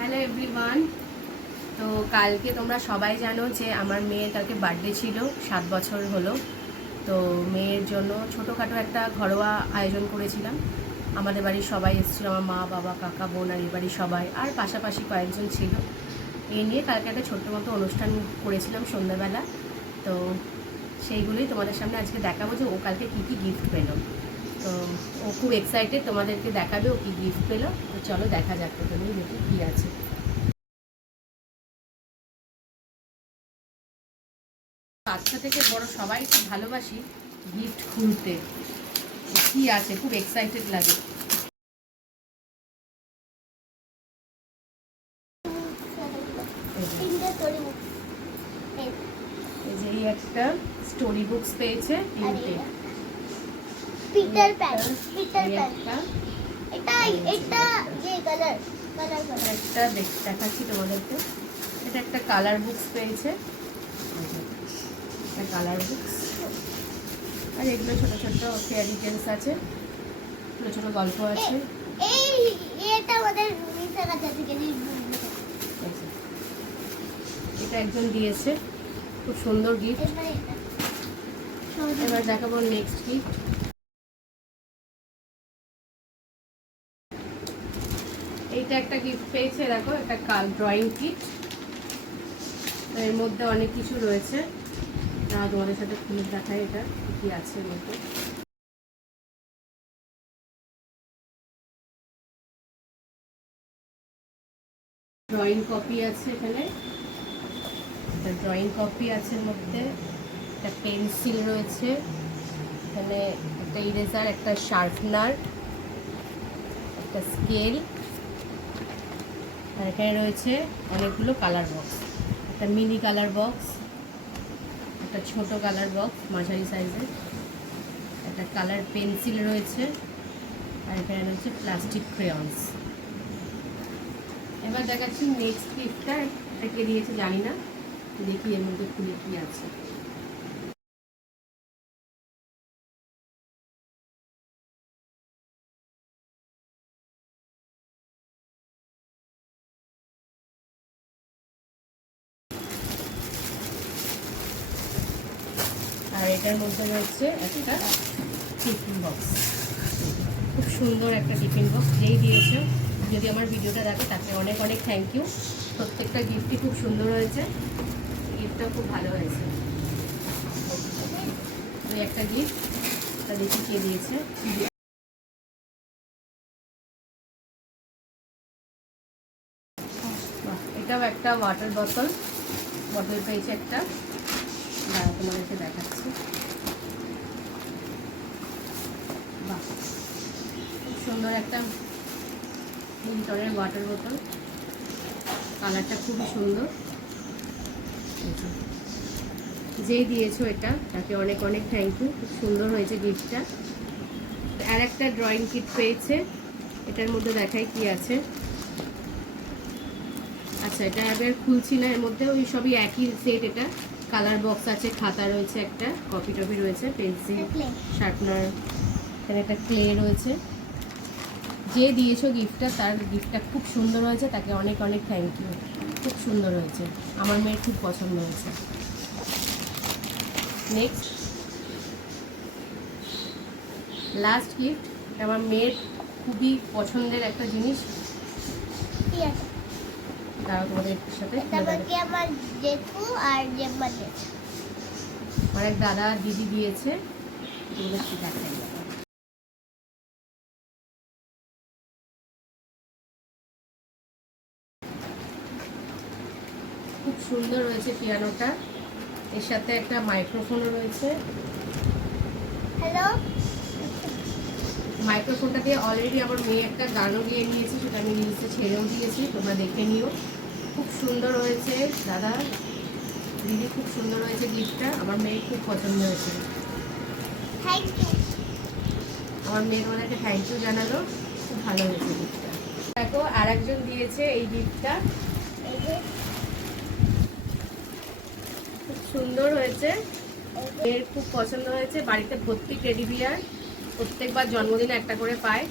Hello everyone. তো কালকে তোমরা সবাই জানো যে আমার মেয়ের কালকে বার্থডে ছিল, সাত বছর হলো। তো মেয়ের জন্য ছোটোখাটো একটা ঘরোয়া আয়োজন করেছিলাম। আমাদের বাড়ির সবাই এসেছিল, আমার মা, বাবা, কাকা, বোন আর বাড়ির সবাই। আর পাশাপাশি কয়েকজন ছিল। এই নিয়ে কালকে একটা ছোট্ট মতো অনুষ্ঠান করেছিলাম সন্ধ্যাবেলা। তো সেইগুলোই তোমাদের সামনে আজকে দেখাবো যে ও কালকে কী কী গিফট পেল। তো ও খুব এক্সাইটেড তোমাদেরকে দেখাবে ও কী গিফট পেল তো চলো দেখা যাক তুমি দেখি কী আছে বাচ্চা থেকে বড় সবাই খুব ভালোবাসি গিফট খুলতে কি আছে খুব এক্সাইটেড লাগে। এই, যে এই একটা স্টোরি বুকস পেয়েছে তিনটে। পিটার প্যান পিটার প্যান এটা এটা যে কালার একটা দেখ দেখাচ্ছি তোমাদেরকে। এটা একটা কালার বুকস পেয়েছে। একটা কালার বুকস আর এগুলো ছোট ছোট ফেয়ারি টেলস আছে। ছোট ছোট গল্প আছে। এই এটা আমাদের মিসা কাছে থেকে এই যে। এটা একজন দিয়েছে। খুব সুন্দর গিফট এবার দেখাবো নেক্সট গিফট এইটা একটা গিফট পেয়েছে, দেখো একটা কাল ড্রয়িং কিট এর মধ্যে অনেক কিছু রয়েছে। তোমাদের সাথে খুলে দেখায় এটা, কি আছে এর মধ্যে। ড্রয়িং কপি আছে এখানে। একটা ড্রয়িং কপি আছে এর মধ্যে। একটা পেন্সিল রয়েছে। এখানে একটা ইরেজার একটা শার্পনার একটা স্কেল আর এখানে রয়েছে অনেকগুলো কালার বক্স একটা মিনি কালার বক্স একটা ছোট কালার বক্স মাঝারি সাইজের একটা কালার পেন্সিল রয়েছে আর এখানে রয়েছে প্লাস্টিক ক্রেয়ন্স এবার দেখাচ্ছি নেক্সট গিফটটা এটা কে দিয়েছে জানি না। দেখি এর মধ্যে খুলে কি আছে। এটার মধ্যে রয়েছে একটা টিফিন বক্স। খুব সুন্দর একটা টিফিন বক্স, যেই দিয়েছে। যদি আমার ভিডিওটা দেখে তাকে অনেক অনেক থ্যাংক ইউ প্রত্যেকটা গিফটই খুব সুন্দর হয়েছে। গিফটটা খুব ভালো হয়েছে। একটা গিফট দেখি কে দিয়েছে। এটাও একটা ওয়াটার বোতল বটল পেয়েছে একটা। দাঁড়া তোমাদেরকে দেখাচ্ছি। বাহ, খুব সুন্দর একটা লিটরের ওয়াটার বোতল কালারটা খুবই সুন্দর। যেই দিয়েছ এটা, তাকে অনেক অনেক থ্যাংক ইউ খুব সুন্দর হয়েছে গিফটটা আর একটা ড্রয়িং কিট পেয়েছে। এটার মধ্যে দেখাই কি আছে। আচ্ছা এটা এবার খুলছি না, এর মধ্যে ওই সবই একই সেট এটা। কালার বক্স আছে খাতা রয়েছে একটা কপি টপি রয়েছে পেন্সিল শার্পনার এখানে একটা ক্লে রয়েছে। যে দিয়েছ গিফটটা তার গিফটটা খুব সুন্দর হয়েছে তাকে অনেক অনেক থ্যাংক ইউ খুব সুন্দর হয়েছে। আমার মেয়ের খুব পছন্দ হয়েছে। নেক্সট লাস্ট গিফট আমার মেয়ের খুবই পছন্দের একটা জিনিস। তারা তোমাদের সাথে। জেঠু আর জেম্মা দিয়েছে আমার এক দাদা দিদি দিয়েছে। এগুলো খুব সুন্দর রয়েছে পিয়ানোটা। এর সাথে একটা মাইক্রোফোনও রয়েছে। হ্যালো? মাইক্রোফোনটা দিয়ে অলরেডি আমার মেয়ে একটা গানও গিয়ে নিয়েছে সেটা আমি রিলসে ছেড়েও দিয়েছি তোমরা দেখে নিও। খুব সুন্দর হয়েছে। দাদা দিদি খুব সুন্দর হয়েছে গিফটটা আমার মেয়ে খুব পছন্দ হয়েছে। আমার মেয়ের ওনাকে থ্যাংক ইউ জানালো। খুব ভালো হয়েছে গিফটটা দেখো আর একজন দিয়েছে এই গিফটটা খুব সুন্দর হয়েছে। মেয়ের খুব পছন্দ হয়েছে। বাড়িতে ভর্তি টেডি বিয়ার প্রত্যেকবার জন্মদিনে একটা করে পায়।